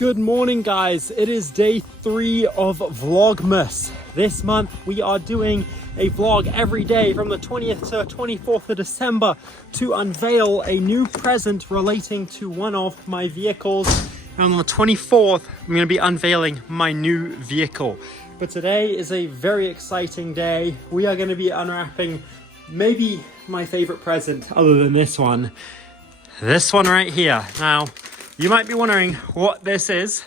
Good morning, guys. It is day 3 of Vlogmas. This month we are doing a vlog every day from the 20th to 24th of December to unveil a new present relating to one of my vehicles. And on the 24th, I'm going to be unveiling my new vehicle. But today is a very exciting day. We are going to be unwrapping maybe my favorite present other than this one. This one right here. Now, you might be wondering what this is.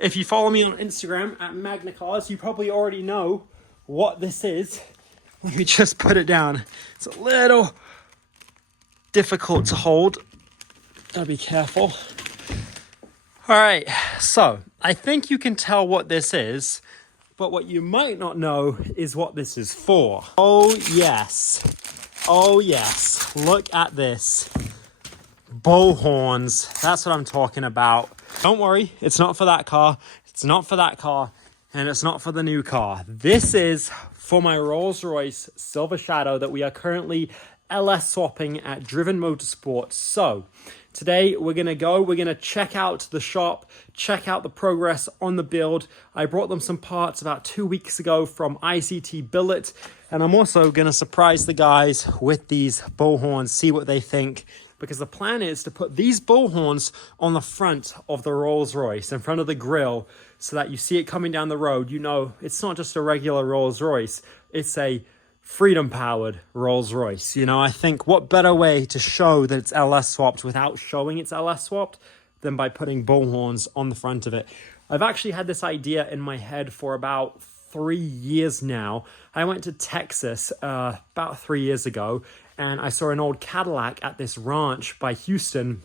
If you follow me on Instagram at MagnaCars, you probably already know what this is. Let me just put it down. It's a little difficult to hold. Gotta be careful. All right, so I think you can tell what this is, but what you might not know is what this is for. Oh yes, look at this. Bullhorns, that's what I'm talking about. Don't worry, it's not for that car, it's not for that car, and it's not for the new car. This is for my Rolls Royce Silverado that we are currently LS swapping at Driven Motorsports. So today we're gonna check out the shop, check out the progress on the build. I brought them some parts about 2 weeks ago from ICT Billet, and I'm also gonna surprise the guys with these bullhorns, see what they think. Because the plan is to put these bullhorns on the front of the Rolls Royce, in front of the grille, so that you see it coming down the road. You know, it's not just a regular Rolls Royce, it's a freedom-powered Rolls Royce. You know, I think what better way to show that it's LS swapped without showing it's LS swapped than by putting bullhorns on the front of it. I've actually had this idea in my head for about 3 years now. I went to Texas about 3 years ago, and I saw an old Cadillac at this ranch by Houston,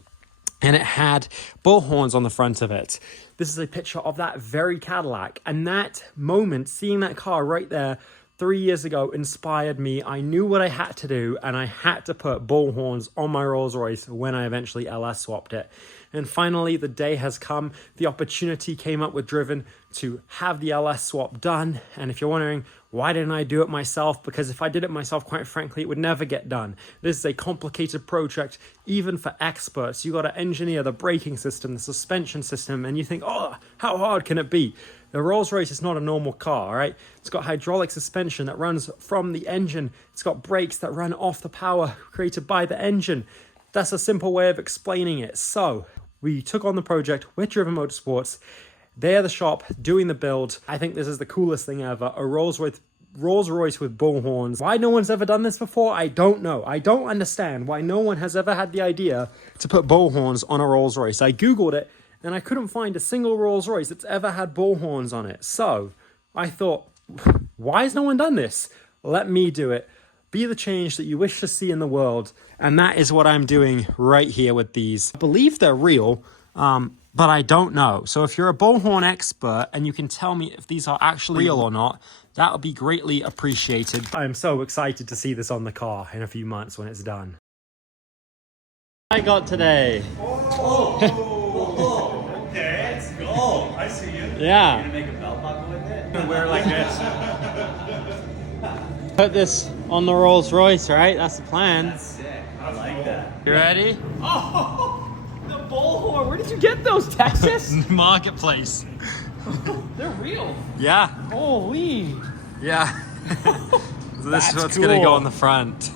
and it had bullhorns on the front of it. This is a picture of that very Cadillac, and that moment, seeing that car right there 3 years ago, inspired me. I knew what I had to do, and I had to put bullhorns on my Rolls Royce when I eventually LS swapped it. And finally, the day has come. The opportunity came up with Driven to have the LS swap done. And if you're wondering, why didn't I do it myself? Because if I did it myself, quite frankly, it would never get done. This is a complicated project, even for experts. You got to engineer the braking system, the suspension system, and you think, oh, how hard can it be? The Rolls Royce is not a normal car, right? It's got hydraulic suspension that runs from the engine. It's got brakes that run off the power created by the engine. That's a simple way of explaining it. So we took on the project with Driven Motorsports. They're the shop doing the build. I think this is the coolest thing ever. A Rolls Royce with bullhorns. Why no one's ever done this before, I don't know. I don't understand why no one has ever had the idea to put bullhorns on a Rolls Royce. I Googled it and I couldn't find a single Rolls Royce that's ever had bullhorns on it. So I thought, why has no one done this? Let me do it. Be the change that you wish to see in the world. And that is what I'm doing right here with these. I believe they're real, but I don't know. So if you're a bullhorn expert and you can tell me if these are actually real or not, that would be greatly appreciated. I'm so excited to see this on the car in a few months when it's done. I got today. Okay, let's go. I see you. Yeah. You're gonna make a belt buckle with it? And wear it like this. Put this on the Rolls Royce, right? That's the plan. That's sick. I like that. You ready? Oh, the bullhorn. Where did you get those, Texas? Marketplace. They're real. Yeah. Holy. Yeah. So this is That's what's gonna go cool. on the front.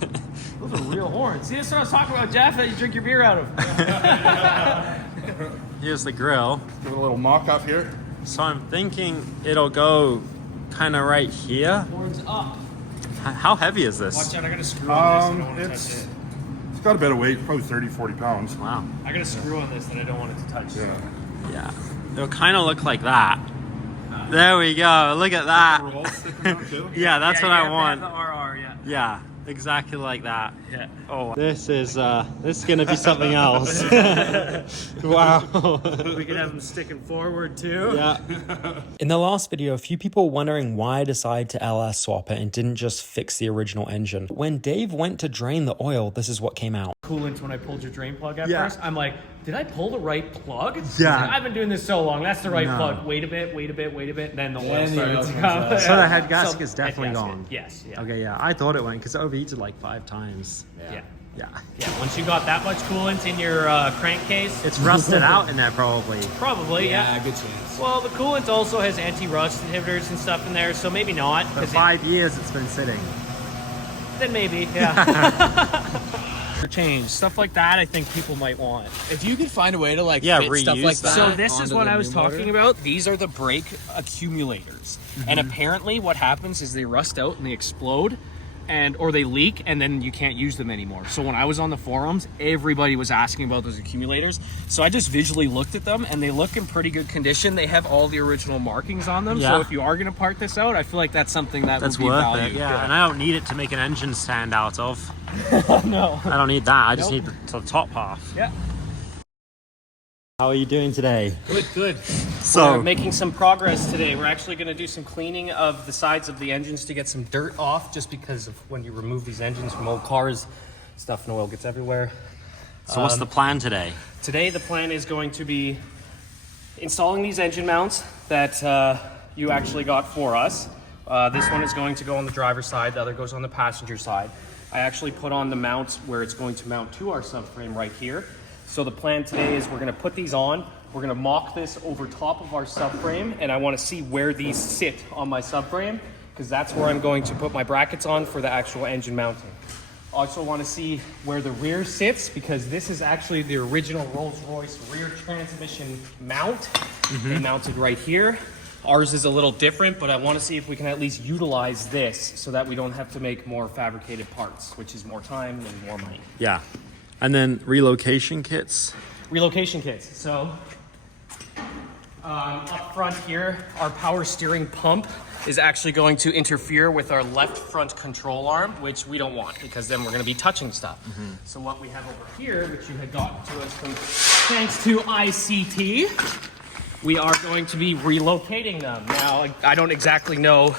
Those are real horns. See, that's what I was talking about, Jeff, that you drink your beer out of. Here's the grill. Give it a little mock-off here. So I'm thinking it'll go kind of right here. Horns up. How heavy is this? Watch out, I got a screw on this. I don't want to touch It's it. got a bit of weight, probably 30, 40 pounds. Wow. I got a screw on this that I don't want it to touch. Yeah. Yeah. It'll kind of look like that. There we go. Look at that. Roll sticking out too. Yeah, that's what I want. The RR, yeah. Yeah, exactly like that. Yeah. Oh, this is gonna be something else. Wow. We could have them sticking forward too. Yeah. In the last video, a few people were wondering why I decided to LS swap it and didn't just fix the original engine. When Dave went to drain the oil, this is what came out. Coolant when I pulled your drain plug at Yeah. first. I'm like, did I pull the right plug? Yeah. I've been doing this so long. That's the right No. plug. Wait a bit. Then the oil Then the started oil to comes come. out. So the head So, gasket's head definitely gasket, gone. Yes. Yeah. Okay, yeah. I thought it went because it overheated like 5 times. Yeah. Yeah. Yeah, once you got that much coolant in your crankcase, It's rusted out in there probably. probably, yeah. good chance. Well, the coolant also has anti-rust inhibitors and stuff in there, so maybe not. For 'cause 5 years it's been sitting. then maybe, yeah. Change stuff like that, I think people might want. If you could find a way to like Yeah, fit stuff reuse like that. that. So this is onto what the I was new motor. talking about. These are the brake accumulators, and apparently what happens is they rust out and they explode, or they leak, and then you can't use them anymore. So when I was on the forums, everybody was asking about those accumulators. So I just visually looked at them, and they look in pretty good condition. They have all the original markings on them. Yeah. So if you are going to part this out, I feel like that's something That's would be worth valued. it. Yeah. And I don't need it to make an engine stand out of. No. I don't need that. I just Nope. need the top half. Yeah. How are you doing today? Good, good. So We're making some progress today. We're actually going to do some cleaning of the sides of the engines to get some dirt off, just because of when you remove these engines from old cars, stuff and oil gets everywhere. So what's the plan today? Today the plan is going to be installing these engine mounts that you actually got for us. This one is going to go on the driver's side, the other goes on the passenger side. I actually put on the mounts where it's going to mount to our subframe right here. So the plan today is we're going to put these on, we're going to mock this over top of our subframe, and I want to see where these sit on my subframe, because that's where I'm going to put my brackets on for the actual engine mounting. Also want to see where the rear sits, because this is actually the original Rolls Royce rear transmission mount. They mounted right here. Ours is a little different, but I want to see if we can at least utilize this so that we don't have to make more fabricated parts, which is more time and more money. Yeah. And then relocation kits. Relocation kits. So up front here, our power steering pump is actually going to interfere with our left front control arm, which we don't want, because then we're going to be touching stuff. So what we have over here, which you had gotten to us from thanks to ICT, we are going to be relocating them. Now, I don't exactly know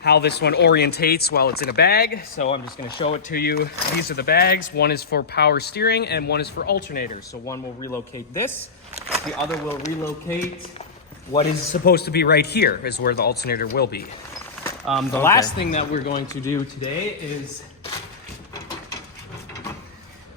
how this one orientates while it's in a bag, so I'm just going to show it to you. These are the bags. One is for power steering and one is for alternators. So one will relocate this, the other will relocate what is supposed to be right here is where the alternator will be. The last thing that we're going to do today is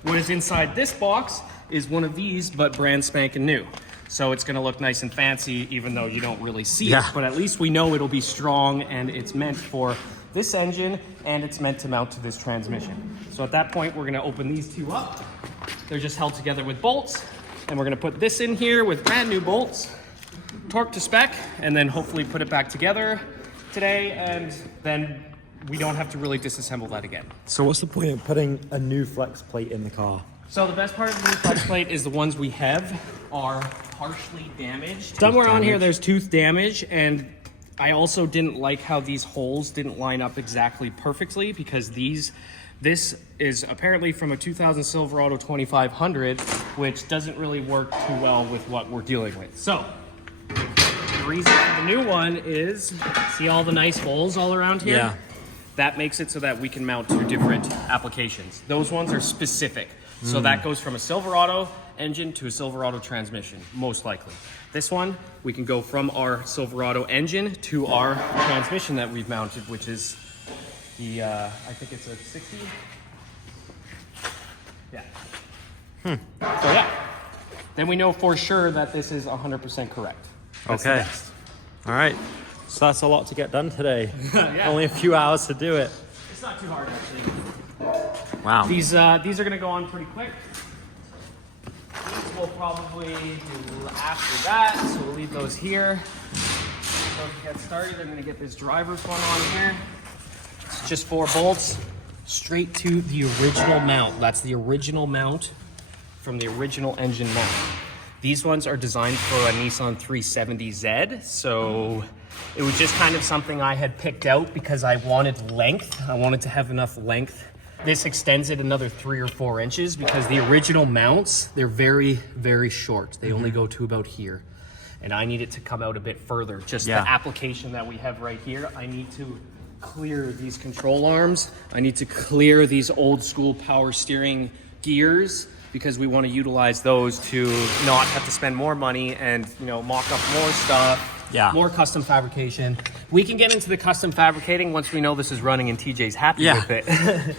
what is inside this box is one of these, but brand spanking new. So it's gonna look nice and fancy, even though you don't really see it, but at least we know it'll be strong, and it's meant for this engine, and it's meant to mount to this transmission. So at that point, we're gonna open these two up. They're just held together with bolts, and we're gonna put this in here with brand new bolts, torque to spec, and then hopefully put it back together today, and then we don't have to really disassemble that again. So what's the point of putting a new flex plate in the car? So the best part of the new flex plate is the ones we have are partially damaged. Somewhere on here there's tooth damage, and I also didn't like how these holes didn't line up exactly perfectly, because this is apparently from a 2000 Silverado 2500, which doesn't really work too well with what we're dealing with. So the reason for the new one is, see all the nice holes all around here? Yeah. That makes it so that we can mount to different applications. Those ones are specific. So that goes from a Silverado engine to a Silverado transmission, most likely. This one, we can go from our Silverado engine to our transmission that we've mounted, which is the, I think it's a 60. Yeah. So yeah, then we know for sure that this is 100% correct. That's the Okay. best. All right. So that's a lot to get done today. Yeah. Only a few hours to do it. It's not too hard, actually. Wow. These are gonna go on pretty quick. These we'll probably do after that, so we'll leave those here. So to get started, I'm gonna get this driver's one on here. It's just 4 bolts, straight to the original mount. That's the original mount from the original engine mount. These ones are designed for a Nissan 370Z, so it was just kind of something I had picked out because I wanted length. I wanted to have enough length. This extends it another 3 or 4 inches because the original mounts, they're very, very short. They only go to about here. And I need it to come out a bit further. Just the application that we have right here, I need to clear these control arms. I need to clear these old school power steering gears, because we want to utilize those to not have to spend more money and, you know, mock up more stuff, more custom fabrication. We can get into the custom fabricating once we know this is running and TJ's happy with it.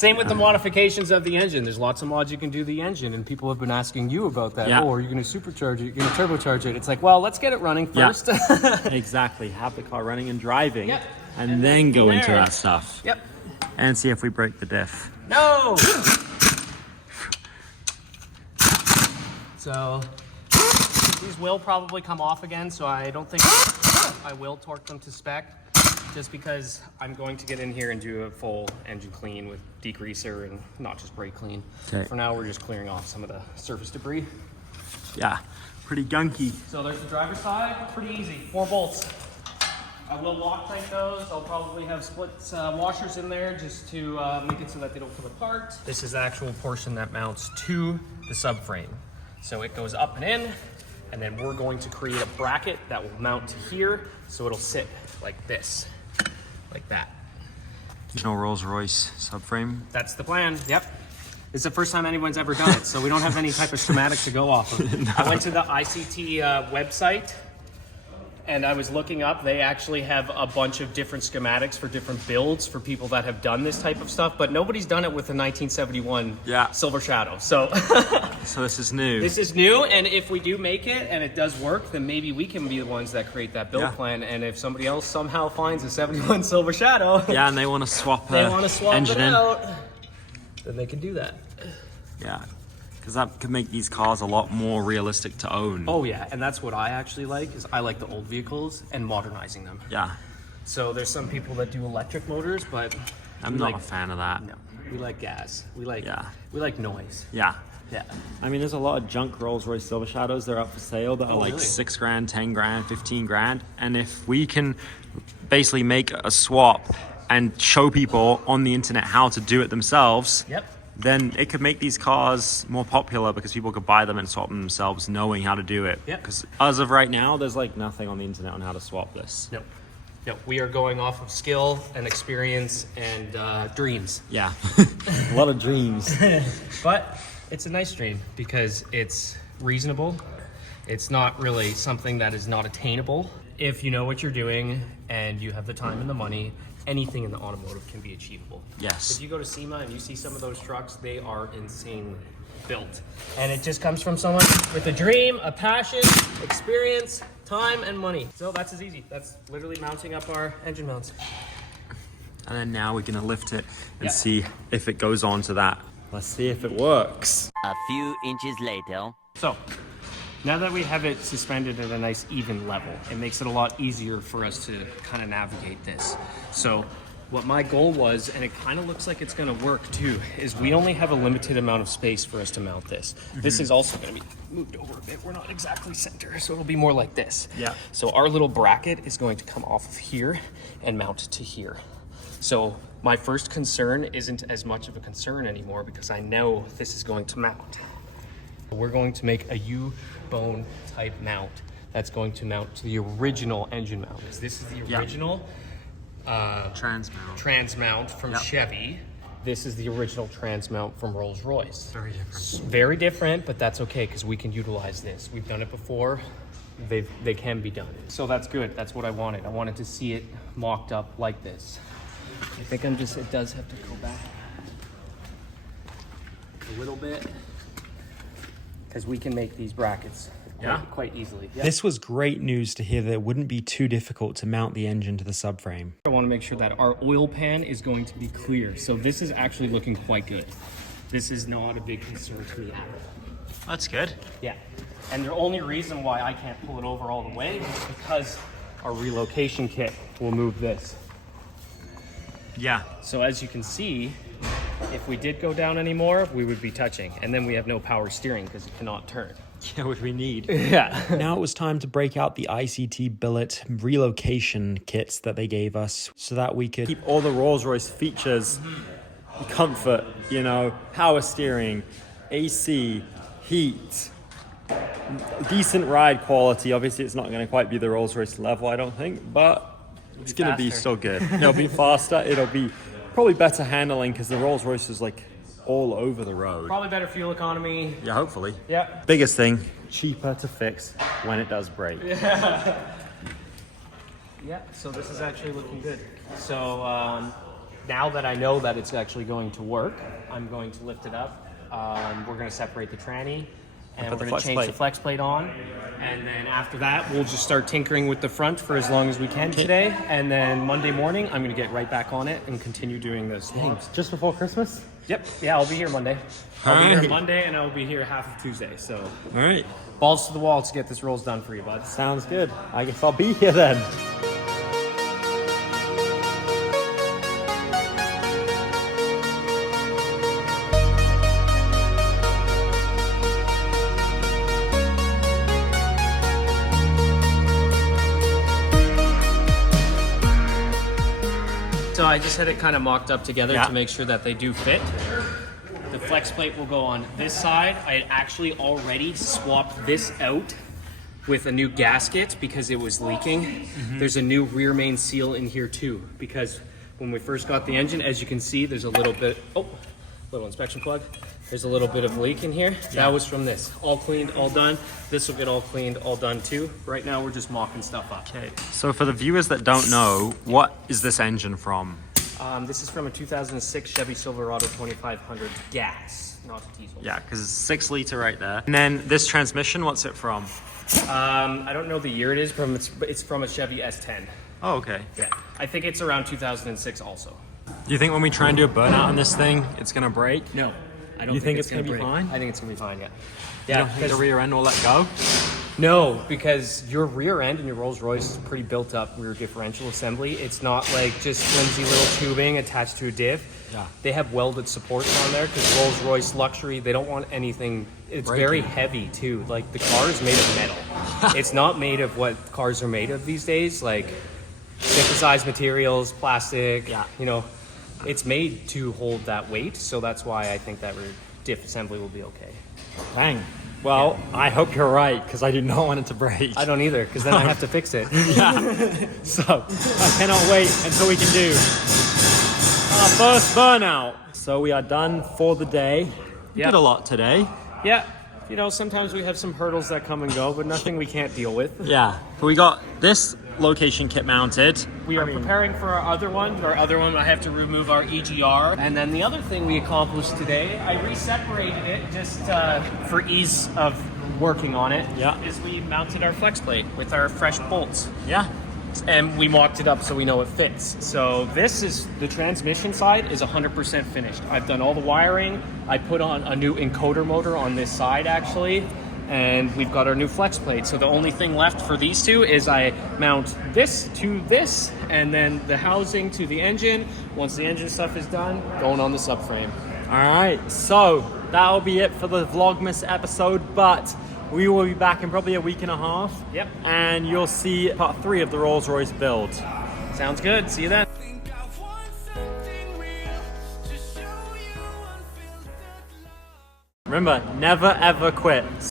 Same with the modifications of the engine. There's lots of mods you can do the engine, and people have been asking you about that. Yeah. Oh, are you going to supercharge it? You're going to turbocharge it? It's like, well, let's get it running first. Yeah. Exactly. Have the car running and driving, Yep. and then go into that stuff. Yep. And see if we break the diff. No! So, these will probably come off again, so I don't think I will torque them to spec, just because I'm going to get in here and do a full engine clean with degreaser and not just brake clean. Okay. For now, we're just clearing off some of the surface debris. Yeah, pretty gunky. So there's the driver's side, pretty easy, 4 bolts. I will Loctite those. I'll probably have split washers in there just to make it so that they don't come apart. This is the actual portion that mounts to the subframe. So it goes up and in, and then we're going to create a bracket that will mount to here, so it'll sit like this, like that. There's no Rolls Royce subframe. That's the plan, yep. It's the first time anyone's ever done it, so we don't have any type of schematic to go off of. No. I went to the ICT website, and I was looking up, they actually have a bunch of different schematics for different builds for people that have done this type of stuff, but nobody's done it with a 1971 Silverado. So So this is new. this is new, and if we do make it and it does work, then maybe we can be the ones that create that build plan, and if somebody else somehow finds a 71 Silverado, Yeah, and they want to swap they want to swap engine it in. out, then they can do that. Yeah, because that could make these cars a lot more realistic to own. Oh yeah, and that's what I actually like, is I like the old vehicles and modernizing them. Yeah, So there's some people that do electric motors, but I'm not a fan of that. No, we like gas. We like Yeah. we like noise. Yeah. Yeah. I mean, there's a lot of junk Rolls Royce Silvershadows. They're up for sale that are like really? 6 grand, 10 grand, 15 grand. And if we can basically make a swap and show people on the internet how to do it themselves, Yep. then it could make these cars more popular because people could buy them and swap them themselves knowing how to do it. Yep. Because as of right now, there's like nothing on the internet on how to swap this. No. No. We are going off of skill and experience and dreams. Yeah, a lot of dreams. But it's a nice dream because it's reasonable. It's not really something that is not attainable. If you know what you're doing and you have the time and the money, anything in the automotive can be achievable. Yes. If you go to SEMA and you see some of those trucks, they are insanely built. And it just comes from someone with a dream, a passion, experience, time, and money. So that's as easy. That's literally mounting up our engine mounts. And then now we're gonna lift it and Yeah. see if it goes on to that. Let's see if it works. A few inches later. So, now that we have it suspended at a nice even level, it makes it a lot easier for us to kind of navigate this. So, what my goal was, and it kind of looks like it's going to work too, is we only have a limited amount of space for us to mount this. This is also going to be moved over a bit. We're not exactly center, so it'll be more like this. Yeah. So our little bracket is going to come off of here and mount to here. So my first concern isn't as much of a concern anymore because I know this is going to mount. We're going to make a U-bone type mount that's going to mount to the original engine mount. This is the original trans mount from Chevy. This is the original trans mount from Rolls Royce. Very different. Very different, but that's okay because we can utilize this. We've done it before. They can be done. So that's good. That's what I wanted. I wanted to see it mocked up like this. I think it does have to go back a little bit because we can make these brackets quite easily. Yeah. This was great news to hear that it wouldn't be too difficult to mount the engine to the subframe. I want to make sure that our oil pan is going to be clear. So this is actually looking quite good. This is not a big concern to me at all. That's good. Yeah. And the only reason why I can't pull it over all the way is because our relocation kit will move this. Yeah. So as you can see, if we did go down anymore, we would be touching. And then we have no power steering because it cannot turn. Yeah, which we need. Yeah. Now it was time to break out the ICT Billet relocation kits that they gave us so that we could keep all the Rolls Royce features, comfort, you know, power steering, AC, heat, decent ride quality. Obviously, it's not going to quite be the Rolls Royce level, I don't think, but it's going to be still good. It'll be faster. It'll be probably better handling because the Rolls Royce is like all over the road. Probably better fuel economy. Yeah, hopefully. Yeah. Biggest thing, cheaper to fix when it does break. Yeah, so this is actually looking good. So now that I know that it's actually going to work, I'm going to lift it up. We're going to separate the tranny, and we're going to change the flex plate on. And then after that, we'll just start tinkering with the front for as long as we can today. And then Monday morning, I'm going to get right back on it and continue doing those things. Just before Christmas? Yep. Yeah, I'll be here Monday. I'll be here Monday, and I'll be here half of Tuesday. So, All right. balls to the wall to get this Rolls done for you, bud. Sounds good. I guess I'll be here then. So I just had it kind of mocked up together Yeah. to make sure that they do fit. The flex plate will go on this side. I had actually already swapped this out with a new gasket because it was leaking. There's a new rear main seal in here too, because when we first got the engine, as you can see, there's a little bit, little inspection plug. There's a little bit of leak in here. That was from this. All cleaned, all done. This will get all cleaned, all done too. Right now we're just mocking stuff up. Okay. So for the viewers that don't know, what is this engine from? This is from a 2006 Chevy Silverado 2500 gas, not a diesel. Yeah, because it's 6 liter right there. And then this transmission, what's it from? I don't know the year it is from. It's from a Chevy S10. Oh, okay. Yeah, I think it's around 2006 also. Do you think when we try and do a burnout on this thing, it's gonna break? No, I don't. You think it's gonna gonna be fine? I think it's gonna be fine. Yeah. You don't think the rear end will let go? No, because your rear end in your Rolls Royce is a pretty built up rear differential assembly. It's not like just flimsy little tubing attached to a diff. Yeah. They have welded supports on there because Rolls Royce luxury, they don't want anything. It's Breaking. very heavy too. Like the car is made of metal. It's not made of what cars are made of these days, like synthesized materials, plastic. Yeah. You know, it's made to hold that weight. So that's why I think that rear diff assembly will be okay. Dang. Well, I hope you're right, because I do not want it to break. I don't either, because then I have to fix it. Yeah. So, I cannot wait until we can do our first burnout. So we are done for the day. We did a lot today. Yeah, you know, sometimes we have some hurdles that come and go, but nothing we can't deal with. Yeah. But we got this location kit mounted. We are preparing for our other one. Our other one, I have to remove our EGR. And then the other thing we accomplished today, I re-separated it just for ease of working on it. Yeah. Is we mounted our flex plate with our fresh bolts. Yeah. And we mocked it up so we know it fits. So this is, the transmission side is 100% finished. I've done all the wiring. I put on a new encoder motor on this side actually. And we've got our new flex plate. So the only thing left for these two is I mount this to this and then the housing to the engine. Once the engine stuff is done, going on the subframe. All right. So that'll be it for the Vlogmas episode, but we will be back in probably a week and a half. Yep. And you'll see part 3 of the Rolls Royce build. Sounds good. See you then. Remember, never ever quit.